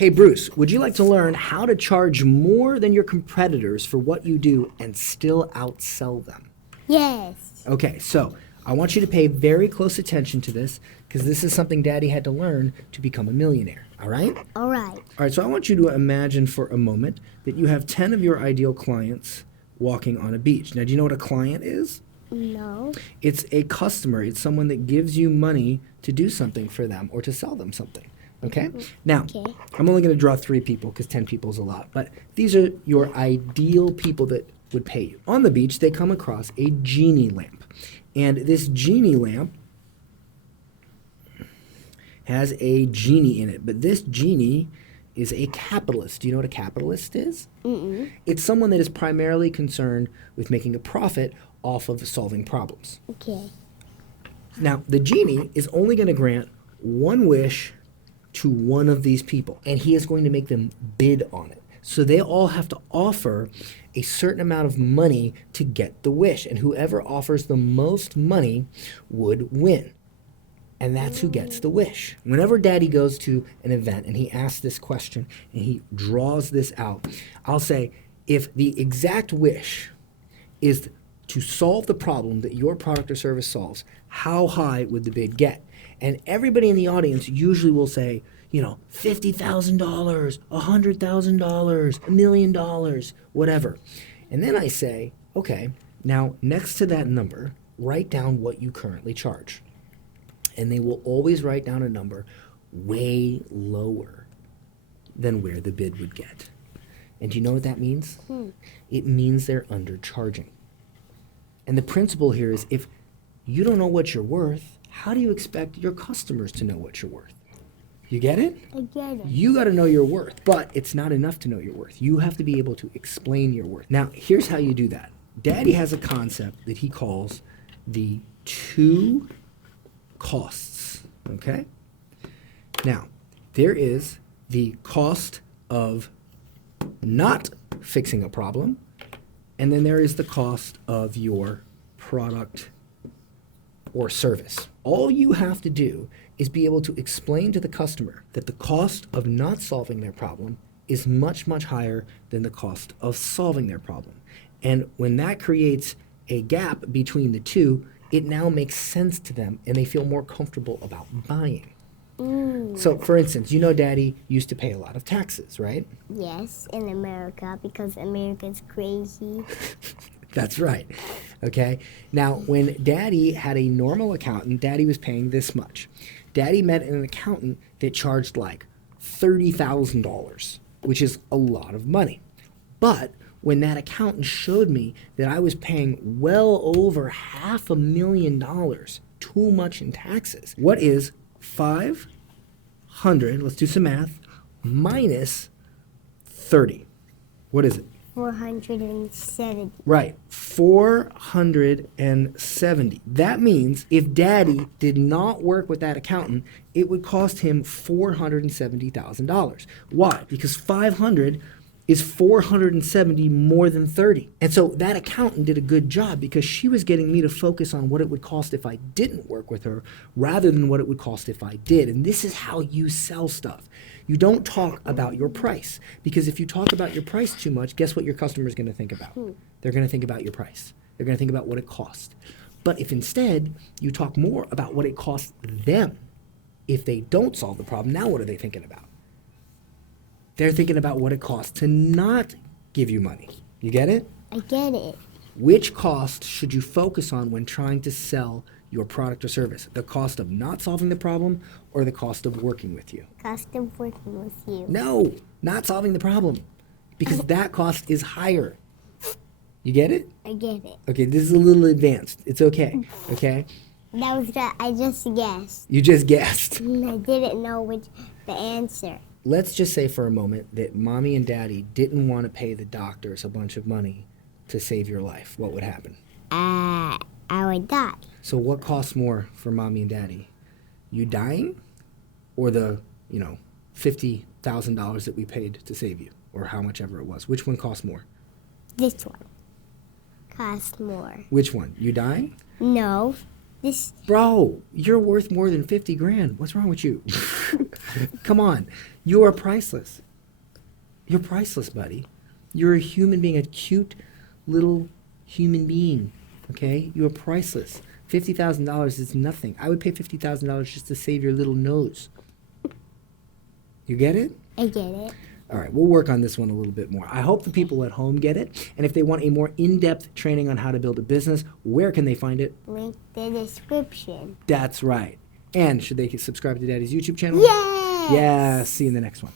Hey Bruce, would you like to learn how to charge more than your competitors for what you do and still outsell them? Yes. Okay, so I want you to pay very close attention to this because this is something Daddy had to learn to become a millionaire, all right? All right. All right, so I want you to imagine for a moment that you have 10 of your ideal clients walking on a beach. Now, do you know what a client is? No. It's a customer. It's someone that gives you money to do something for them or to sell them something. Okay? Now, I'm only going to draw 3 people because 10 people is a lot, but these are your ideal people that would pay you. On the beach, they come across a genie lamp. And this genie lamp has a genie in it, but this genie is a capitalist. Do you know what a capitalist is? Mm-mm. It's someone that is primarily concerned with making a profit off of solving problems. Okay. Now, the genie is only going to grant one wish to one of these people, and he is going to make them bid on it. So they all have to offer a certain amount of money to get the wish, and whoever offers the most money would win. And that's who gets the wish. Whenever Daddy goes to an event and he asks this question and he draws this out, I'll say, if the exact wish is to solve the problem that your product or service solves, how high would the bid get? And everybody in the audience usually will say, you know, $50,000, $100,000, $1 million, whatever. And then I say, okay, now next to that number, write down what you currently charge. And they will always write down a number way lower than where the bid would get. And do you know what that means? It means they're undercharging. And the principle here is if you don't know what you're worth, how do you expect your customers to know what you're worth? You get it? I get it. You got to know your worth, but it's not enough to know your worth. You have to be able to explain your worth. Now, here's how you do that. Daddy has a concept that he calls the 2 costs, okay? Now, there is the cost of not fixing a problem, and then there is the cost of your product or service. All you have to do is be able to explain to the customer that the cost of not solving their problem is much, much higher than the cost of solving their problem. And when that creates a gap between the two, it now makes sense to them and they feel more comfortable about buying. So, for instance, you know Daddy used to pay a lot of taxes, right? Yes, in America, because America's crazy. That's right. Okay. Now, when Daddy had a normal accountant, Daddy was paying this much. Daddy met an accountant that charged like $30,000, which is a lot of money. But when that accountant showed me that I was paying well over $500,000 too much in taxes, what is 500, let's do some math, minus 30? What is it? 470. Right, 470. That means if Daddy did not work with that accountant, it would cost him $470,000. Why? Because 500 is 470 more than 30. And so that accountant did a good job because she was getting me to focus on what it would cost if I didn't work with her rather than what it would cost if I did. And this is how you sell stuff. You don't talk about your price because if you talk about your price too much, guess what your customer is going to think about? They're going to think about your price. They're going to think about what it costs. But if instead you talk more about what it costs them if they don't solve the problem, now what are they thinking about? They're thinking about what it costs to not give you money. You get it? I get it. Which cost should you focus on when trying to sell your product or service? The cost of not solving the problem or the cost of working with you? Cost of working with you. No, not solving the problem because that cost is higher. You get it? I get it. Okay, this is a little advanced. It's okay, okay? That was that. I just guessed. You just guessed. I didn't know the answer. Let's just say for a moment that Mommy and Daddy didn't want to pay the doctors a bunch of money to save your life. What would happen? I would die. So what costs more for Mommy and Daddy? You dying or the, $50,000 that we paid to save you or how much ever it was? Which one costs more? This one costs more. Which one? You dying? No, This Bro, you're worth more than 50 grand. What's wrong with you? Come on. You are priceless. You're priceless, buddy. You're a human being, a cute little human being. Okay? You are priceless. $50,000 is nothing. I would pay $50,000 just to save your little nose. You get it? I get it. All right, we'll work on this one a little bit more. I hope the people at home get it. And if they want a more in-depth training on how to build a business, where can they find it? Link the description. That's right. And should they subscribe to Daddy's YouTube channel? Yes. Yeah, see you in the next one.